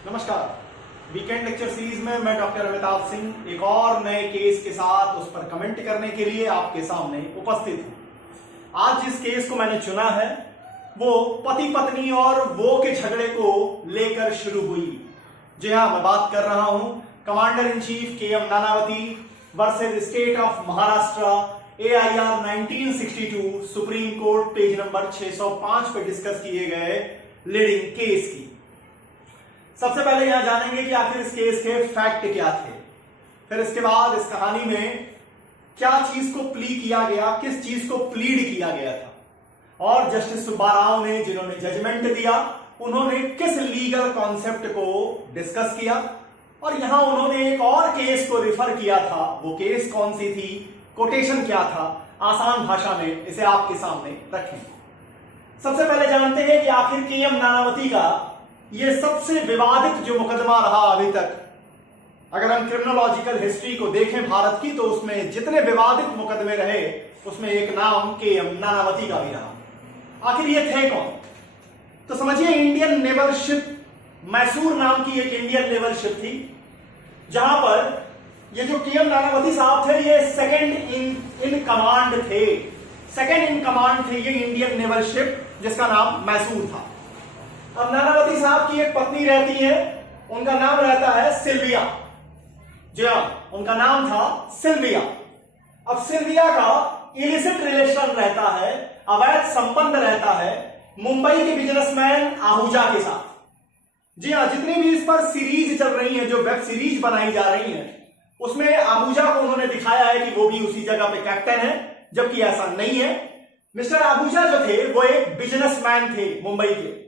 नमस्कार। Weekend lecture series में मैं डॉक्टर अमिताभ सिंह एक और नए केस के साथ उस पर कमेंट करने के लिए आपके सामने उपस्थित हूं। आज जिस केस को मैंने चुना है वो पति पत्नी और वो के झगड़े को लेकर शुरू हुई। जी हाँ, मैं बात कर रहा हूं commander in chief KM. Nanavati versus state of Maharashtra AIR 1962 supreme court page number 605 पे डिस्कस किए गए लीडिंग केस की। सबसे पहले यहां जानेंगे कि आखिर इस केस के फैक्ट क्या थे, फिर इसके बाद इस कहानी में क्या चीज को प्ली किया गया, किस चीज को प्लीड किया गया था, और जस्टिस सुब्बा राव ने जिन्होंने जजमेंट दिया उन्होंने किस लीगल कॉन्सेप्ट को डिस्कस किया, और यहां उन्होंने एक और केस को रिफर किया था। वो केस कौन सी थी, कोटेशन क्या था, आसान भाषा में इसे आपके सामने रखें। सबसे पहले जानते हैं कि आखिर के.एम. नानावती का ये सबसे विवादित जो मुकदमा रहा अभी तक, अगर हम क्रिमिनोलॉजिकल हिस्ट्री को देखें भारत की, तो उसमें जितने विवादित मुकदमे रहे उसमें एक नाम के.एम. नानावती का भी रहा। आखिर ये थे कौन, तो समझिए इंडियन नेवल शिप मैसूर नाम की एक इंडियन नेवल शिप थी, जहां पर ये जो के.एम. नानावती साहब थे ये सेकंड इन कमांड थे। सेकंड इन कमांड थे ये इंडियन नेवल शिप जिसका नाम मैसूर था। अब नानावती साहब की एक पत्नी रहती है, उनका नाम रहता है सिल्विया। जी हां, उनका नाम था सिल्विया। अब सिल्विया का इलिसिट रिलेशन रहता है, अवैध संबंध रहता है मुंबई के बिजनेसमैन आहूजा के साथ। जी हां, जितनी भी इस पर सीरीज चल रही है, जो वेब सीरीज बनाई जा रही है, उसमें आहूजा को उन्होंने दिखाया है कि वो भी उसी जगह पे कैप्टन है, जबकि ऐसा नहीं है। मिस्टर आहूजा जो थे वो एक बिजनेसमैन थे मुंबई के,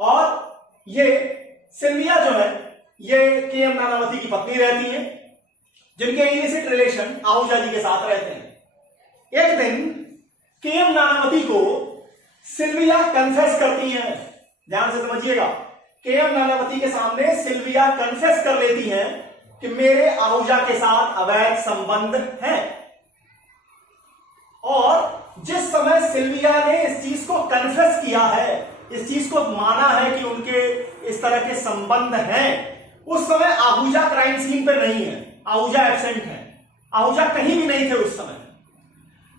और ये सिल्विया जो है ये के.एम. नानावती की पत्नी रहती है, जिनके इलिसिट रिलेशन आहूजा जी के साथ रहते हैं। एक दिन के.एम. नानावती को सिल्विया कन्फेस करती है। ध्यान से समझिएगा, के.एम. नानावती के सामने सिल्विया कन्फेस कर लेती है कि मेरे आहूजा के साथ अवैध संबंध है। और जिस समय सिल्विया ने इस चीज को कन्फेस किया है, इस चीज को माना है कि उनके इस तरह के संबंध हैं, उस समय आहूजा क्राइम सीन पे नहीं है, आहूजा एब्सेंट है, आहूजा कहीं भी नहीं थे उस समय।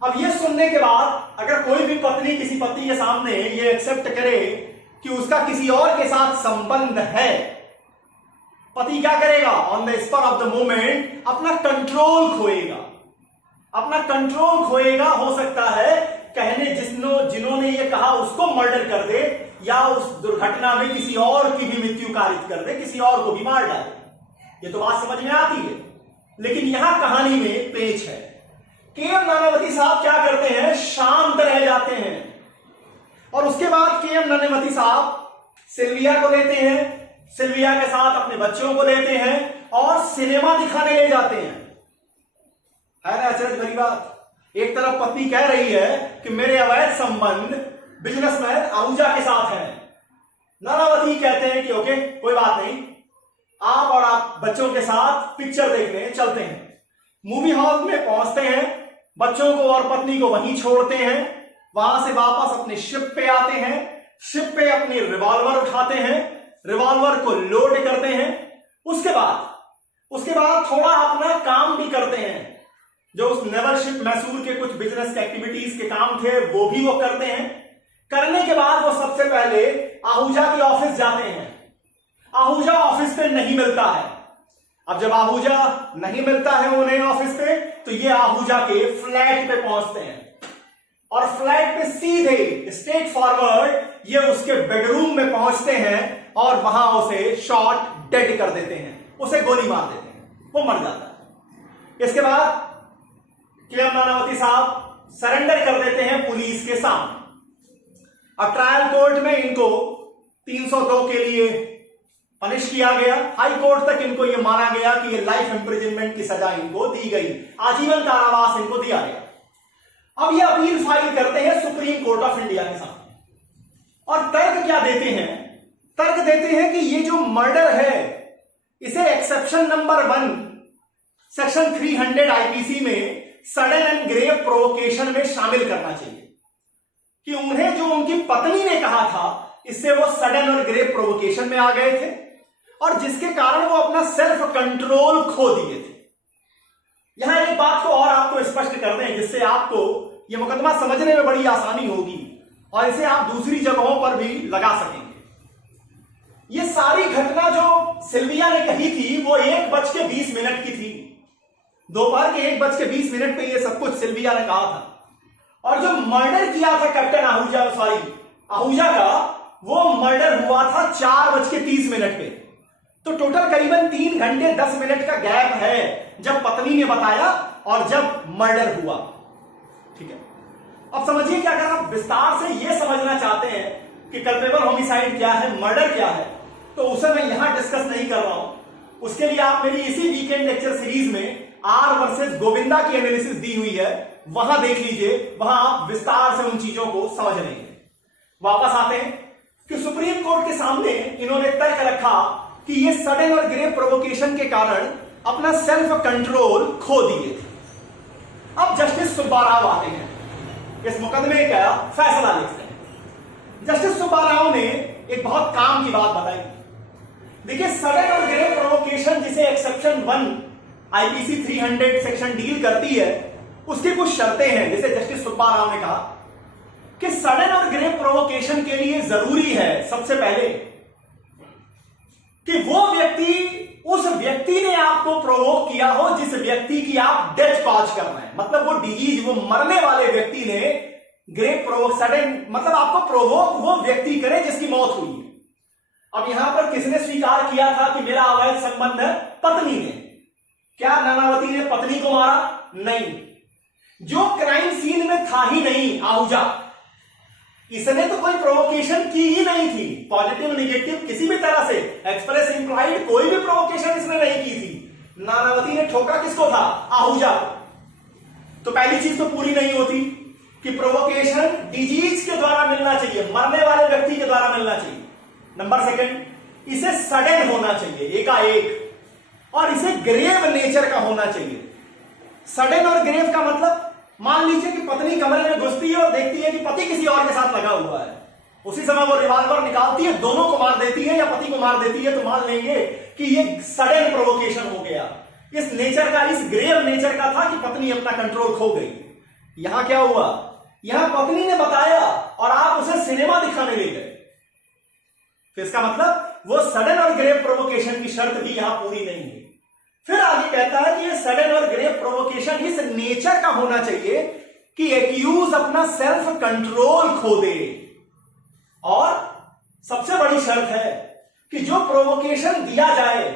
अब ये सुनने के बाद अगर कोई भी पत्नी किसी पति के सामने ये एक्सेप्ट करे कि उसका किसी और के साथ संबंध है, पति क्या करेगा? On the spur of the moment अपना कंट्रोल खोएगा, अपना कंट्रोल खोएगा। हो सकता है कहने जिन्होंने ये कहा उसको मर्डर कर दे, या उस दुर्घटना में किसी और की भी मृत्यु कारित कर दे, किसी और को भी मार डाले। ये तो बात समझ में आती है, लेकिन यहां कहानी में पेच है। के.एम. नानावती साहब क्या करते हैं? शांत रह जाते हैं, और उसके बाद के.एम. नानावती साहब सिल्विया को लेते हैं, सिल्विया के साथ अपने बच्चों को लेते हैं और सिनेमा दिखाने ले जाते हैं। है ना अचरज भरी बात। एक तरफ पत्नी कह रही है कि मेरे अवैध संबंध बिजनेसमैन आहूजा के साथ हैं, नानावती कहते हैं कि ओके कोई बात नहीं, आप और आप बच्चों के साथ पिक्चर देखने चलते हैं। मूवी हॉल में पहुंचते हैं, बच्चों को और पत्नी को वहीं छोड़ते हैं, वहां से वापस अपने शिप पे आते हैं, शिप पे अपनी रिवॉल्वर उठाते हैं, रिवॉल्वर को लोड करते हैं। उसके बाद थोड़ा अपना काम भी करते हैं, जो उस नेवल शिप मैसूर के कुछ बिजनेस एक्टिविटीज के काम थे वो भी वो करते हैं। करने के बाद वो सबसे पहले आहूजा के ऑफिस जाते हैं। आहूजा ऑफिस पे नहीं मिलता है। अब जब आहूजा नहीं मिलता है उन्हें ऑफिस पे, तो ये आहूजा के फ्लैट पे पहुंचते हैं, और फ्लैट पे सीधे स्ट्रेट फॉरवर्ड ये उसके बेडरूम में पहुंचते हैं, और वहां उसे शॉट डेड कर देते हैं, उसे गोली मार देते हैं, वो मर जाता है। इसके बाद के.एम. नानावती साहब सरेंडर कर देते हैं पुलिस के सामने। अब ट्रायल कोर्ट में इनको 302 के लिए पनिश किया गया। हाई कोर्ट तक इनको यह माना गया कि ये लाइफ इंप्रिजनमेंट की सजा इनको दी गई, आजीवन कारावास इनको दिया गया। अब ये अपील फाइल करते हैं सुप्रीम कोर्ट ऑफ इंडिया के सामने, और तर्क क्या देते हैं? तर्क देते हैं कि ये जो मर्डर है इसे एक्सेप्शन नंबर 1 सेक्शन 300 आईपीसी में सडन एंड ग्रेव प्रोवोकेशन में शामिल करना चाहिए, कि उन्हें जो उनकी पत्नी ने कहा था इससे वो सडन और ग्रेव प्रोवोकेशन में आ गए थे, और जिसके कारण वो अपना सेल्फ कंट्रोल खो दिए थे। यहां एक बात को और आपको स्पष्ट कर दें जिससे आपको ये मुकदमा समझने में बड़ी आसानी होगी और इसे आप दूसरी जगहों पर भी लगा सकेंगे। ये सारी घटना जो सिल्विया ने कही थी वो 1:20 की थी। दोपहर के 1:20 पे ये सब कुछ सिल्विया ने कहा था। और जो मर्डर किया था कैप्टन आहूजा का, वो मर्डर हुआ था 4:30 पे। तो टोटल करीबन 3 घंटे 10 मिनट का गैप है जब पत्नी ने बताया और जब मर्डर हुआ। ठीक है, अब समझिए कि अगर आप विस्तार से यह समझना चाहते हैं कि कल्पेबल होमिसाइड क्या है, मर्डर क्या है, तो उसे मैं यहां डिस्कस नहीं कर रहा हूं। उसके लिए आप मेरी इसी वीकेंड लेक्चर सीरीज में आर वर्सेस गोविंदा की एनालिसिस दी हुई है, वहां देख लीजिए, वहां आप विस्तार से उन चीजों को समझ लेंगे। वापस आते हैं कि सुप्रीम कोर्ट के सामने इन्होंने तर्क रखा कि ये सडन और ग्रेव प्रोवोकेशन के कारण अपना सेल्फ कंट्रोल खो दिए थे। अब जस्टिस सुब्बा राव आते हैं, इस मुकदमे का फैसला लिखते हैं। जस्टिस सुब्बा राव ने एक बहुत काम की बात बताई। देखिए, सडन और ग्रेव प्रोवोकेशन जिसे एक्सेप्शन 1 आईपीसी 300 सेक्शन डील करती है, उसकी कुछ शर्तें हैं। जैसे जस्टिस सुब्बा राव ने कहा कि सडन और ग्रेव प्रोवोकेशन के लिए जरूरी है सबसे पहले कि वो व्यक्ति, उस व्यक्ति ने आपको प्रोवोक किया हो जिस व्यक्ति की आप डेथ कॉज कर रहे हैं। मतलब वो डिजीज, वो मरने वाले व्यक्ति ने ग्रेव प्रोवोक, सडन मतलब आपको प्रोवोक वो व्यक्ति करे जिसकी मौत हुई है। अब यहां पर किसने स्वीकार किया था कि मेरा अवैध संबंध है? पत्नी ने। क्या नानावती ने पत्नी को मारा? नहीं। जो क्राइम सीन में था ही नहीं आहूजा, इसने तो कोई प्रोवोकेशन की ही नहीं थी। पॉजिटिव निगेटिव किसी भी तरह से, एक्सप्रेस इंप्लाइड, कोई भी प्रोवोकेशन इसने नहीं की थी। नानावती ने ठोका किसको था? आहूजा। तो पहली चीज तो पूरी नहीं होती कि प्रोवोकेशन डिजीज के द्वारा मिलना चाहिए, मरने वाले व्यक्ति के द्वारा मिलना चाहिए। नंबर सेकंड, इसे सडन होना चाहिए, एकाएक, और इसे ग्रेव नेचर का होना चाहिए। सडन और ग्रेव का मतलब, मान लीजिए कि पत्नी कमरे में घुसती है और देखती है कि पति किसी और के साथ लगा हुआ है, उसी समय वो रिवॉल्वर निकालती है, दोनों को मार देती है या पति को मार देती है, तो मान लेंगे कि ये सडन प्रोवोकेशन हो गया। इस नेचर का, इस ग्रेव नेचर का था कि पत्नी अपना कंट्रोल खो गई। यहां क्या हुआ? यहां पत्नी ने बताया और आप उसे सिनेमा दिखाने ले गए, तो इसका मतलब वो सडन और ग्रेव प्रोवोकेशन की शर्त भी यहां पूरी नहीं है। फिर आगे कहता है कि ये सडन और ग्रेव प्रोवोकेशन इस नेचर का होना चाहिए कि एक्यूज अपना सेल्फ कंट्रोल खो दे। और सबसे बड़ी शर्त है कि जो प्रोवोकेशन दिया जाए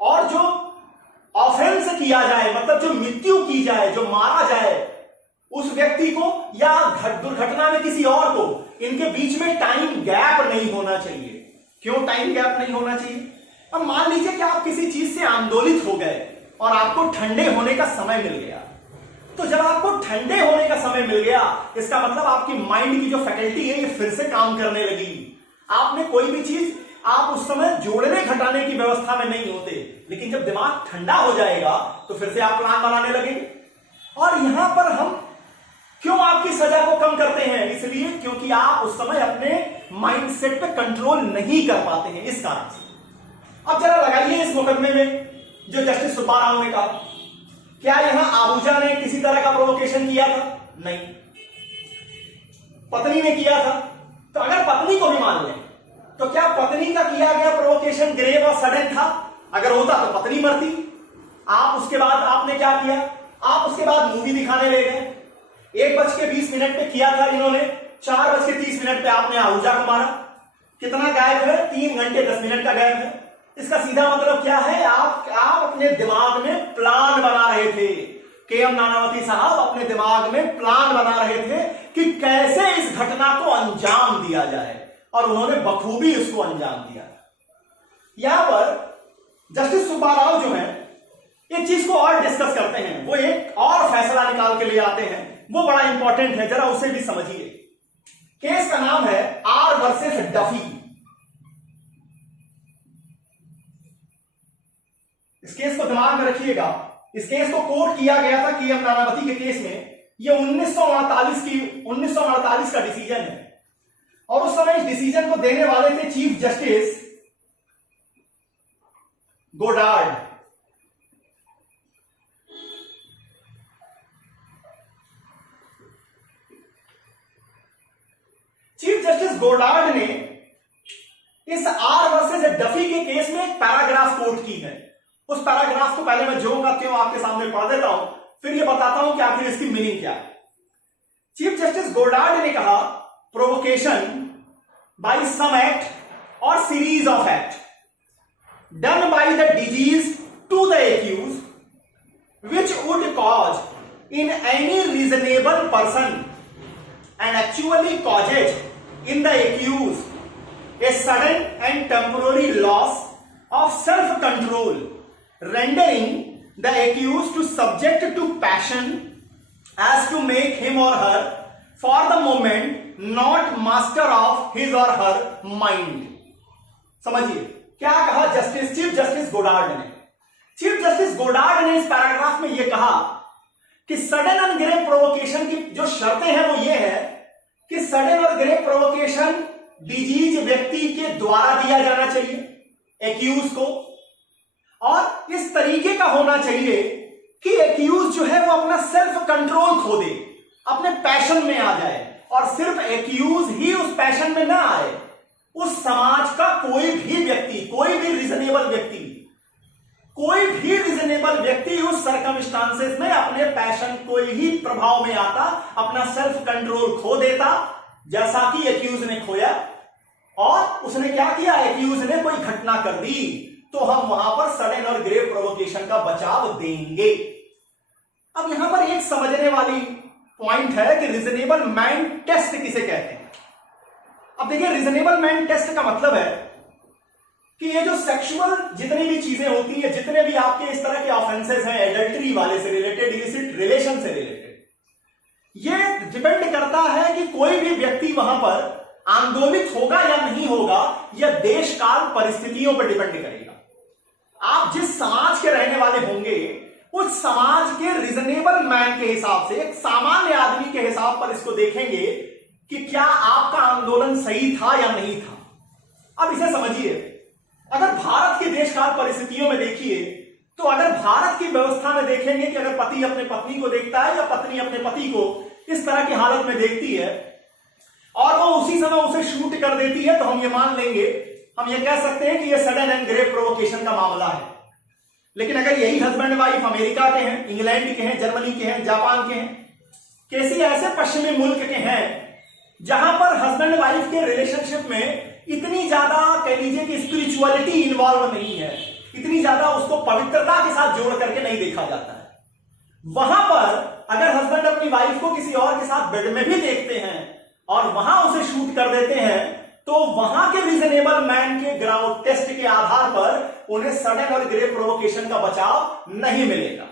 और जो ऑफेंस किया जाए, मतलब जो मृत्यु की जाए, जो मारा जाए उस व्यक्ति को या दुर्घटना में किसी और को, इनके बीच में टाइम गैप नहीं होना चाहिए। क्यों टाइम गैप नहीं होना चाहिए? अब मान लीजिए कि आप किसी चीज से आंदोलित हो गए और आपको ठंडे होने का समय मिल गया। तो जब आपको ठंडे होने का समय मिल गया, इसका मतलब आपकी माइंड की जो फैकल्टी है ये फिर से काम करने लगी। आपने कोई भी चीज, आप उस समय जोड़ने घटाने की व्यवस्था में नहीं होते, लेकिन जब दिमाग ठंडा हो जाएगा तो फिर से आप प्लान बनाने लगेंगे। और यहां पर हम क्यों आपकी सजा को कम करते हैं? इसलिए क्योंकि आप उस समय अपने माइंडसेट पे कंट्रोल नहीं कर पाते हैं, इस कारण से। अब जरा लगाइए इस मुकदमे में जो जस्टिस सुब्बा राव ने कहा, क्या यहां आहूजा ने किसी तरह का प्रोवोकेशन किया था? नहीं, पत्नी ने किया था। तो अगर पत्नी को भी मान लें तो क्या पत्नी का किया गया प्रोवोकेशन ग्रेव और सडन था? अगर होता तो पत्नी मरती। आप उसके बाद आपने क्या किया? आप उसके बाद मूवी दिखाने ले गए। 1:20 पे किया था इन्होंने, 4:30 पे आपने आहूजा को मारा। कितना गैप है? 3 घंटे 10 मिनट का गैप है। इसका सीधा मतलब क्या है? आप अपने दिमाग में प्लान बना रहे थे। केएम नानावती साहब अपने दिमाग में प्लान बना रहे थे कि कैसे इस घटना को अंजाम दिया जाए, और उन्होंने बखूबी उसको अंजाम दिया। यहां पर जस्टिस सुब्बा राव जो है एक चीज को और डिस्कस करते हैं, वो एक और फैसला निकाल के ले आते हैं, वो बड़ा इंपॉर्टेंट है, जरा उसे भी समझिए। केस का नाम है आर वर्सेस डफी। इस केस को दिमाग में रखिएगा। इस केस को कोर्ट किया गया था केएम नानावती के केस में। यह 1948 का डिसीजन है, और उस समय इस डिसीजन को देने वाले थे chief justice Goddard chief justice Goddard ने इस आर वर्सेस डफी के केस में एक पैराग्राफ कोट की है। उस पैराग्राफ को पहले मैं जो का त्यों आपके सामने पढ़ देता हूं, फिर ये बताता हूं कि आखिर इसकी मीनिंग क्या है। चीफ जस्टिस गोडार्ड ने कहा, प्रोवोकेशन बाय सम एक्ट और series of act done by the disease to the accused which would cause in any reasonable person and actually causes in the accused a sudden and temporary loss of self-control, rendering the accused to subject to passion as to make him or her for the moment not master of his or her mind। समझिए क्या कहा chief justice Goddard ने। Chief justice Goddard ने इस paragraph में यह कहा कि सडन एंड ग्रेव प्रोवोकेशन की जो शर्तें हैं वो ये है कि सडन और ग्रेव प्रोवोकेशन डिजीज व्यक्ति के द्वारा दिया जाना चाहिए एक्यूज को, और इस तरीके का होना चाहिए कि एक्यूज जो है वो अपना सेल्फ कंट्रोल खो दे, अपने पैशन में आ जाए, और सिर्फ एक्यूज ही उस पैशन में ना आए, उस समाज का कोई भी व्यक्ति, कोई भी रीजनेबल व्यक्ति उस सर्कमस्टांसेस में अपने पैशन को ही प्रभाव में आता, अपना सेल्फ कंट्रोल खो देता, जैसा कि एक्यूज ने खोया। और उसने क्या किया, एक्यूज ने कोई घटना कर दी तो हम वहां पर सडन और ग्रेव प्रोवोकेशन का बचाव देंगे। अब यहां पर एक समझने वाली पॉइंट है कि रीजनेबल मैन टेस्ट किसे कहते हैं। अब देखिए, रीजनेबल मैन टेस्ट का मतलब है कि ये जो सेक्सुअल जितनी भी चीजें होती है, जितने भी आपके इस तरह के ऑफेंसेस हैं, एडल्ट्री वाले से रिलेटेड, इलिसिट रिलेशन से रिलेटेड, ये डिपेंड करता है कि कोई भी व्यक्ति वहां पर आंदोलित होगा या नहीं होगा, यह देश काल परिस्थितियों पर डिपेंड करेगा। आप जिस समाज के रहने वाले होंगे, उस समाज के रीजनेबल मैन के हिसाब से, एक सामान्य आदमी के हिसाब पर इसको देखेंगे कि क्या आपका आंदोलन सही था या नहीं था। अब इसे समझिए, अगर भारत के देश काल परिस्थितियों में देखिए, तो अगर भारत की व्यवस्था में देखेंगे कि अगर पति अपने पत्नी को देखता है या पत्नी अपने पति को इस तरह की हालत में देखती है और वो उसी समय उसे शूट कर देती है, तो हम ये मान लेंगे, हम ये कह सकते हैं कि ये सडन एंड ग्रेव प्रोवोकेशन का मामला है। लेकिन अगर यही हस्बैंड वाइफ अमेरिका के हैं, इंग्लैंड के हैं, जर्मनी के हैं, जापान के हैं, किसी ऐसे पश्चिमी मुल्क के हैं जहां पर हस्बैंड वाइफ के रिलेशनशिप में इतनी ज्यादा कह लीजिए कि स्पिरिचुअलिटी इन्वॉल्व नहीं है, इतनी ज्यादा उसको पवित्रता के साथ जोड़ करके नहीं देखा जाता है, वहां पर अगर हस्बैंड अपनी वाइफ को किसी और के साथ बेड में भी देखते हैं और वहां उसे शूट कर देते हैं, तो वहां के रीजनेबल मैन के ग्राउंड टेस्ट के आधार पर उन्हें सडन और ग्रेव प्रोवोकेशन का बचाव नहीं मिलेगा।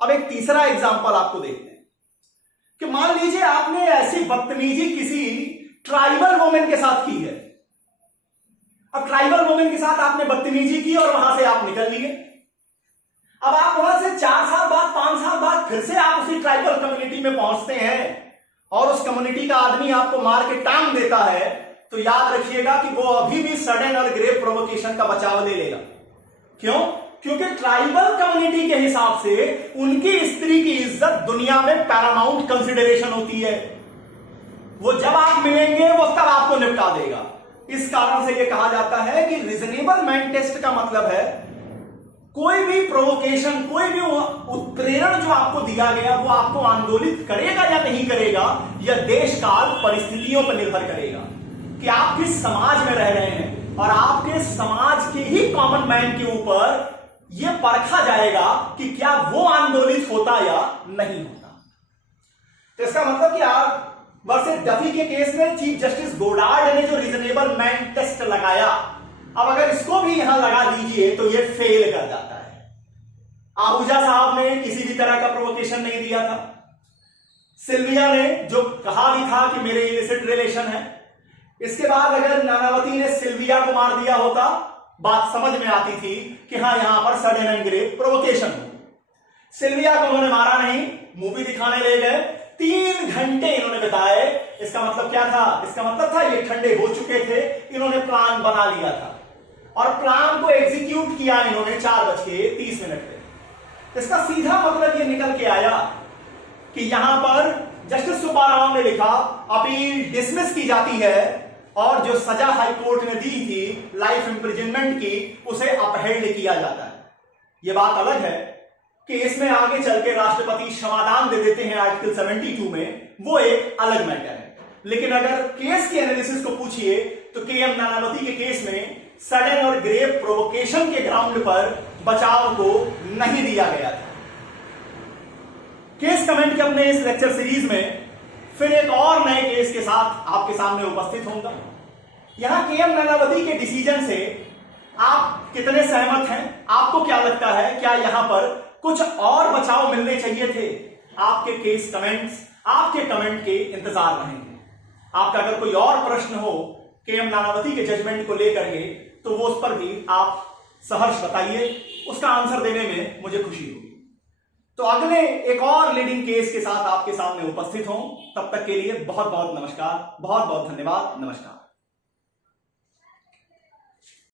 अब एक तीसरा एग्जांपल आपको देखते हैं कि मान लीजिए आपने ऐसी बदतमीजी किसी ट्राइबल वुमेन के साथ की है। अब ट्राइबल वुमेन के साथ आपने बदतमीजी की और वहां से आप निकल लिए। अब आप वहां से 4 साल बाद, 5 साल बाद फिर से आप उसी ट्राइबल कम्युनिटी में पहुंचते हैं और उस कम्युनिटी का आदमी आपको मार के टांग देता है, तो याद रखिएगा कि वो अभी भी सडन और ग्रेव प्रोवोकेशन का बचाव ले लेगा। क्यों? क्योंकि ट्राइबल कम्युनिटी के हिसाब से उनकी स्त्री की इज्जत दुनिया में पैरामाउंट कंसिडरेशन होती है। वो जब आप मिलेंगे वो तब आपको निपटा देगा। इस कारण से यह कहा जाता है कि रीजनेबल मैन टेस्ट का मतलब है कोई भी प्रोवोकेशन, कोई भी उत्प्रेरण जो आपको दिया गया वो आपको आंदोलित करेगा या नहीं करेगा, यह देश काल परिस्थितियों पर निर्भर करेगा कि आप किस समाज में रह रहे हैं, और आपके समाज के ही कॉमन मैन के ऊपर यह परखा जाएगा कि क्या वो आंदोलित होता या नहीं होता। तो इसका मतलब कि आप वर्सेस डफी के केस में चीफ जस्टिस गोडार्ड ने जो रीजनेबल मैन टेस्ट लगाया, अब अगर इसको भी यहां लगा दीजिए तो ये फेल कर जाता है। आहूजा साहब ने किसी भी तरह का प्रोवोकेशन नहीं दिया था। सिल्विया ने जो कहा भी था कि मेरे इलिसिट रिलेशन है, इसके बाद अगर नानावती ने सिल्विया को मार दिया होता, बात समझ में आती थी कि हाँ यहां पर सडन एंड ग्रेव प्रोवोकेशन हो। सिल्विया को उन्होंने मारा नहीं, मूवी दिखाने ले गए, 3 घंटे इन्होंने बताए। इसका मतलब क्या था? इसका मतलब था ये ठंडे हो चुके थे, इन्होंने प्लान बना लिया था और प्लान को एग्जीक्यूट किया किया इन्होंने 4:30 पे। इसका सीधा मतलब यह निकल के आया कि यहां पर जस्टिस सुब्बाराव ने लिखा अपील डिसमिस की जाती है और जो सजा हाईकोर्ट ने दी थी लाइफ इंप्रिजनमेंट की उसे अपहेल्ड किया जाता है। यह बात अलग है कि इसमें आगे चल के राष्ट्रपति समाधान दे देते हैं आर्टिकल 72 में, वो एक अलग मैटर है। लेकिन अगर केस के एनालिसिस को पूछिए तो के.एम. नानावती के केस में सडन और ग्रेव प्रोवोकेशन के ग्राउंड पर बचाव को नहीं दिया गया था। केस कमेंट के अपने इस लेक्चर सीरीज में फिर एक और नए केस के साथ आपके सामने उपस्थित होऊंगा। यहां के.एम. नानावती के डिसीजन से आप कितने सहमत हैं? आपको क्या लगता है, क्या यहां पर कुछ और बचाव मिलने चाहिए थे? आपके केस कमेंट्स, आपके कमेंट के इंतजार रहेंगे। आपका अगर कोई और प्रश्न हो के.एम. नानावती के जजमेंट को लेकर के तो वो उस पर भी आप सहर्ष बताइए, उसका आंसर देने में मुझे खुशी होगी। तो अगले एक और लीडिंग केस के साथ आपके सामने उपस्थित हूं, तब तक के लिए बहुत बहुत नमस्कार, बहुत बहुत धन्यवाद, नमस्कार।